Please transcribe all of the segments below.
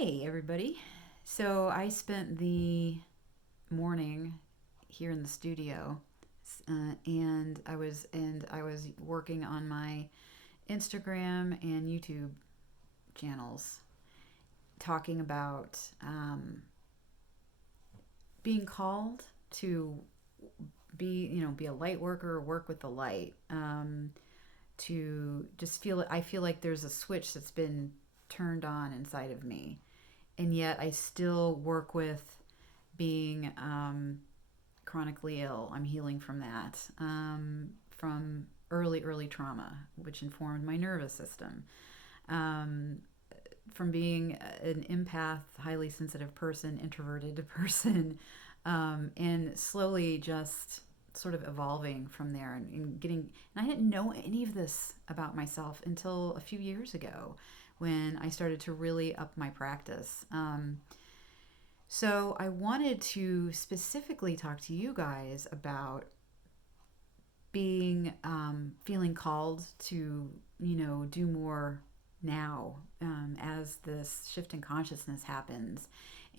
Hey, everybody. So I spent the morning here in the studio, and I was working on my Instagram and YouTube channels, talking about being called to be a light worker or work with the light. To just feel it, I feel like there's a switch that's been turned on inside of me, and yet I still work with being chronically ill. I'm healing from that, from early trauma, which informed my nervous system. Um, from being an empath, highly sensitive person, introverted person, and slowly just sort of evolving from there and getting. And I didn't know any of this about myself until a few years ago when I started to really up my practice. So I wanted to specifically talk to you guys about being feeling called to do more now, as this shift in consciousness happens,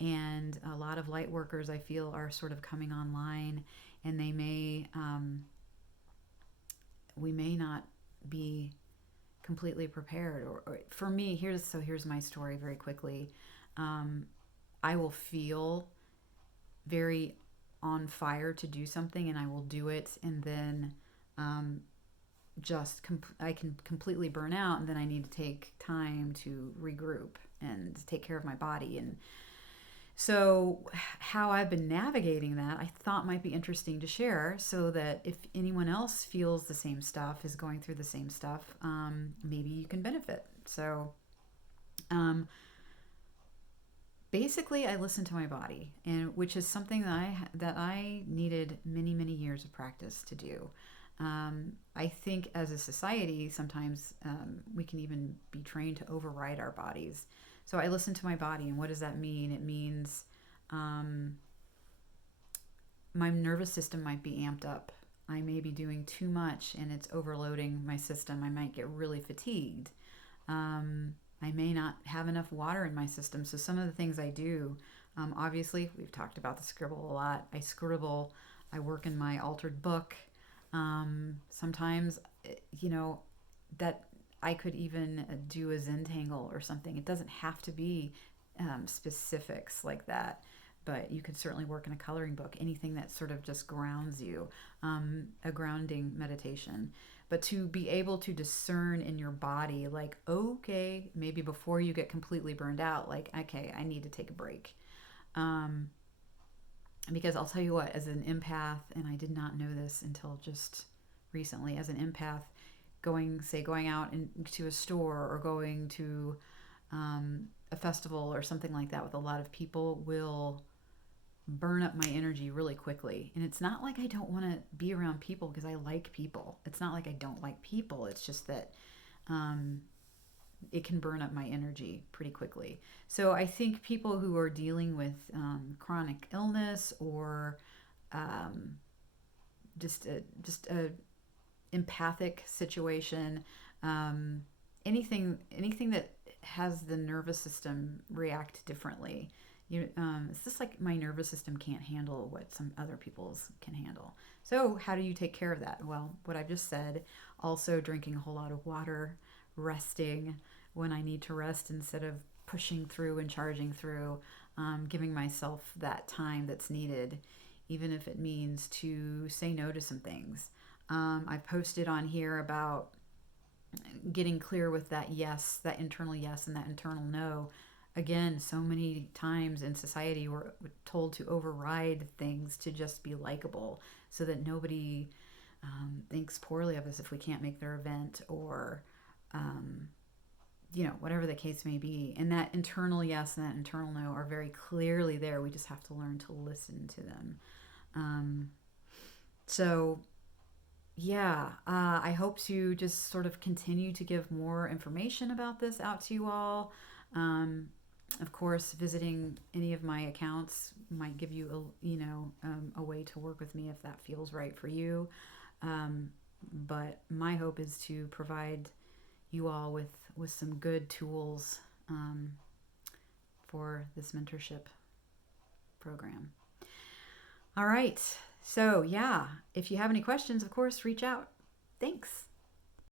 and a lot of light workers I feel are sort of coming online, and they may we may not be completely prepared, or for me, here's my story very quickly. um, I will feel very on fire to do something, and I will do it, and then um, I can completely burn out, and then I need to take time to regroup and take care of my body. And so, how I've been navigating that, I thought might be interesting to share, so that if anyone else feels the same stuff, is going through the same stuff, maybe you can benefit. So, um, basically, I listen to my body, and which is something that I needed many years of practice to do. I think as a society, sometimes we can even be trained to override our bodies. So I listen to my body, and what does that mean? It means um, my nervous system might be amped up. I may be doing too much, and it's overloading my system. I might get really fatigued. I may not have enough water in my system. So some of the things I do, obviously, we've talked about the scribble a lot. I scribble. I work in my altered book. Sometimes, you know, that I could even do a Zentangle or something. It doesn't have to be specifics like that, but you could certainly work in a coloring book, anything that sort of just grounds you, a grounding meditation. But to be able to discern in your body, like, okay, maybe before you get completely burned out, like, okay, I need to take a break. Um, because I'll tell you what, as an empath, and I did not know this until just recently, as an empath, going out into a store, or going to a festival or something like that with a lot of people, will burn up my energy really quickly. And it's not like I don't want to be around people, because I like people. It's not like I don't like people. It's just that um, it can burn up my energy pretty quickly. So I think people who are dealing with chronic illness, or um, just a empathic situation, um, anything that has the nervous system react differently. It's just like my nervous system can't handle what some other people's can handle. So how do you take care of that? Well, what I've just said. Also, drinking a whole lot of water, resting when I need to rest instead of pushing through and charging through, giving myself that time that's needed, even if it means to say no to some things. I've posted on here about getting clear with that yes, that internal yes and that internal no. Again, so many times in society we're told to override things to just be likable, so that nobody thinks poorly of us if we can't make their event, or um, whatever the case may be. And that internal yes and that internal no are very clearly there. We just have to learn to listen to them. Um, so yeah, I hope to just sort of continue to give more information about this out to you all. Um, of course, visiting any of my accounts might give you a way to work with me if that feels right for you. Um, but my hope is to provide you all with some good tools, for this mentorship program. All right. So, yeah, if you have any questions, of course, reach out. Thanks.